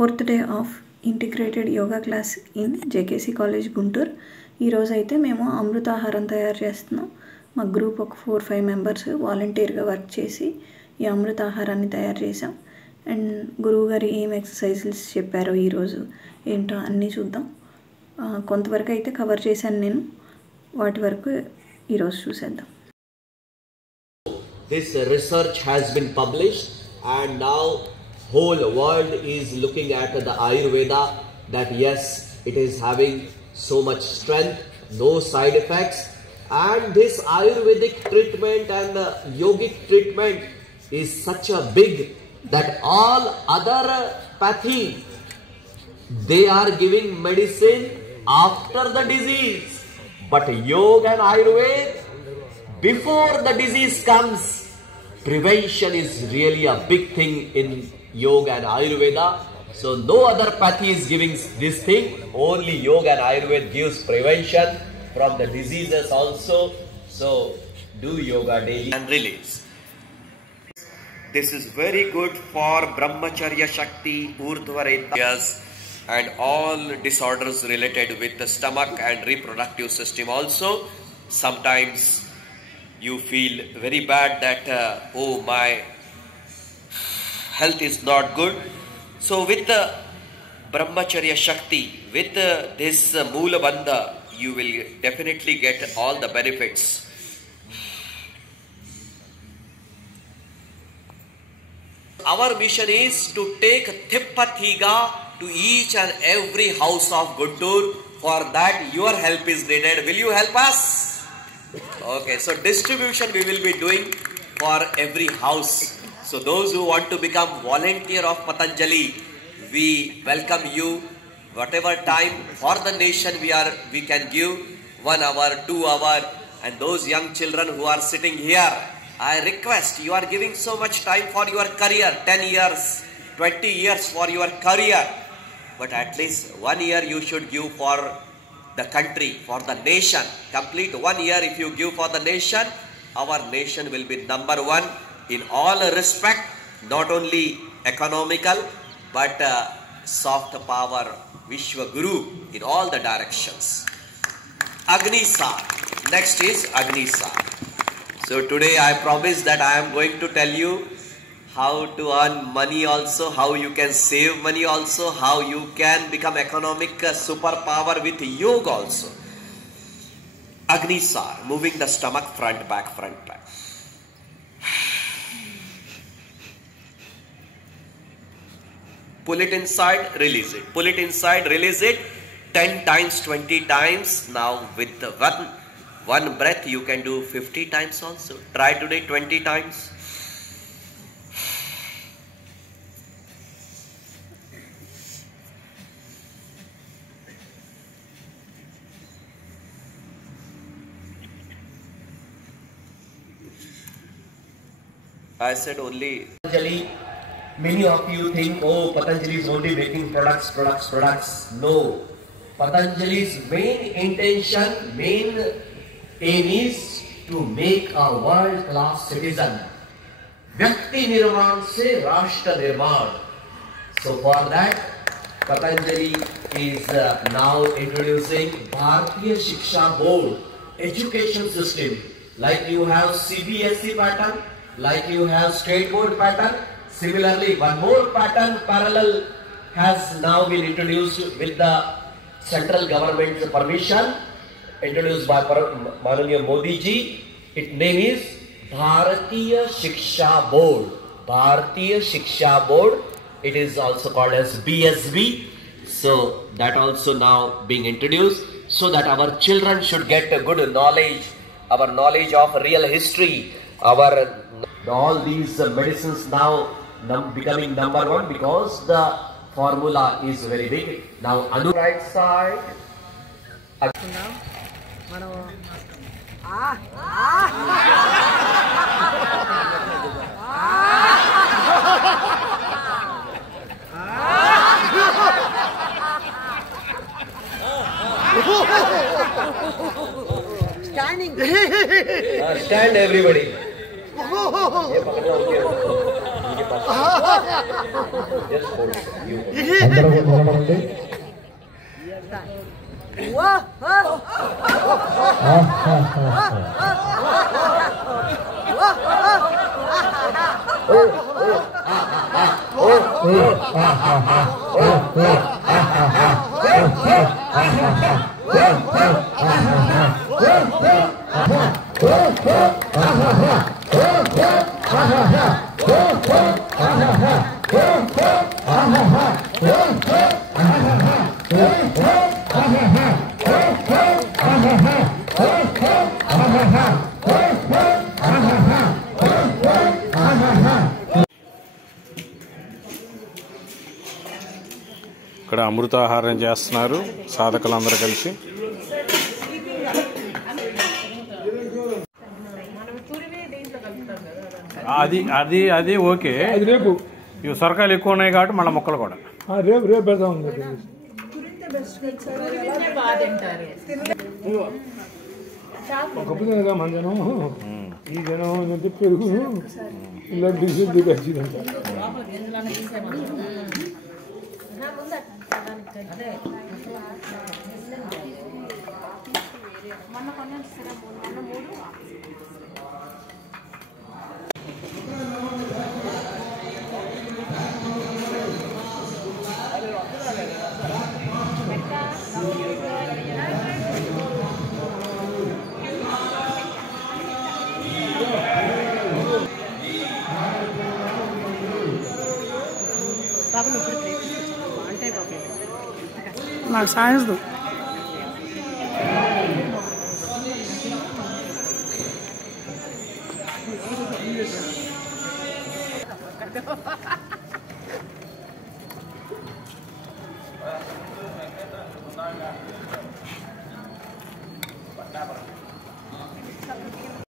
4th day of integrated yoga class in JKC college Guntur. ఈరోజు అయితే మేము అమృతాహారం తయారు చేస్తున్నాం. మా గ్రూప్ ఒక 4-5 మెంబర్స్ వాలంటీర్గా వర్క్ చేసి ఈ అమృతాహారాన్ని తయారు చేసాం. అండ్ గురువుగారు ఏం ఎక్సర్సైజెస్ చెప్పారో ఈరోజు ఏంటో అన్నీ చూద్దాం. కొంతవరకు అయితే కవర్ చేశాను నేను, వాటి వరకు ఈరోజు చూసేద్దాం. This research has been published and now whole world is looking at the Ayurveda that yes, it is having so much strength, no side effects, and this Ayurvedic treatment and yogic treatment is such a big that all other pathy they are giving medicine after the disease, but yoga and Ayurveda before the disease comes. Prevention is really a big thing in yoga and Ayurveda. So no other pathy is giving this thing. Only yoga and Ayurveda gives prevention from the diseases also. So do yoga daily and release. This is very good for Brahmacharya Shakti, Urdhvaretas and all disorders related with the stomach and reproductive system also. Sometimes you feel very bad that oh, my health is not good. So with the Brahmacharya Shakti, with this Moola Bandha, you will definitely get all the benefits. Our mission is to take Thippathiga to each and every house of Guntur. For that your help is needed. Will you help us? Okay, so distribution we will be doing for every house. So those who want to become volunteer of Patanjali, we welcome you. Whatever time for the nation we can give, 1 hour, 2 hour, and those young children who are sitting here, I request, you are giving so much time for your career, 10 years, 20 years for your career, but at least 1 year you should give for the country, for the nation. Complete 1 year if you give for the nation, our nation will be number 1 in all respect, not only economical but soft power, Vishwa Guru in all the directions. Agnisar. Next is Agnisar. So today I promise that I am going to tell you how to earn money also, how you can save money also, how you can become economic superpower with yoga also. Agnisar, moving the stomach front back, front back. Pull it inside, release it. Pull it inside, release it 10 times, 20 times. Now with the one breath you can do 50 times also. Try today 20 times. I said only Patanjali. Many of you think, oh, Patanjali is only making products. No. Patanjali's main intention, main aim is to make a world-class citizen. Vyakti Nirman se Rashtra Nirman. So for that, Patanjali is now introducing Bharatiya Shiksha Board education system. Like you have CBSE pattern, like you have state board pattern. Similarly, one more pattern parallel has now been introduced with the central government's permission, introduced by Mananiya Modi ji. Its name is Bharatiya Shiksha Board. Bharatiya Shiksha Board. It is also called as BSB. So that also now being introduced, so that our children should get a good knowledge, our knowledge of real history, our all these medicines now becoming number 1 because the formula is very big. Now on the right side. Standing. Stand everybody. Just hold it. You. అందరూ నిలబడండి. ఇక్కడ అమృతాహారం చేస్తున్నారు సాధకులందరూ కలిసి. అది అది okay. రేపు ఇవి సొరకాయలు ఎక్కువ ఉన్నాయి కాబట్టి మళ్ళీ మొక్కలు కూడా రేపు రేపు పెడతాం. ఒకప్పుడుగా మన జనం ఈ జనం అంటే పెరుగు ఇలా డిసిప్లిన్ వచ్చిందంట. నాకు సాయన్స్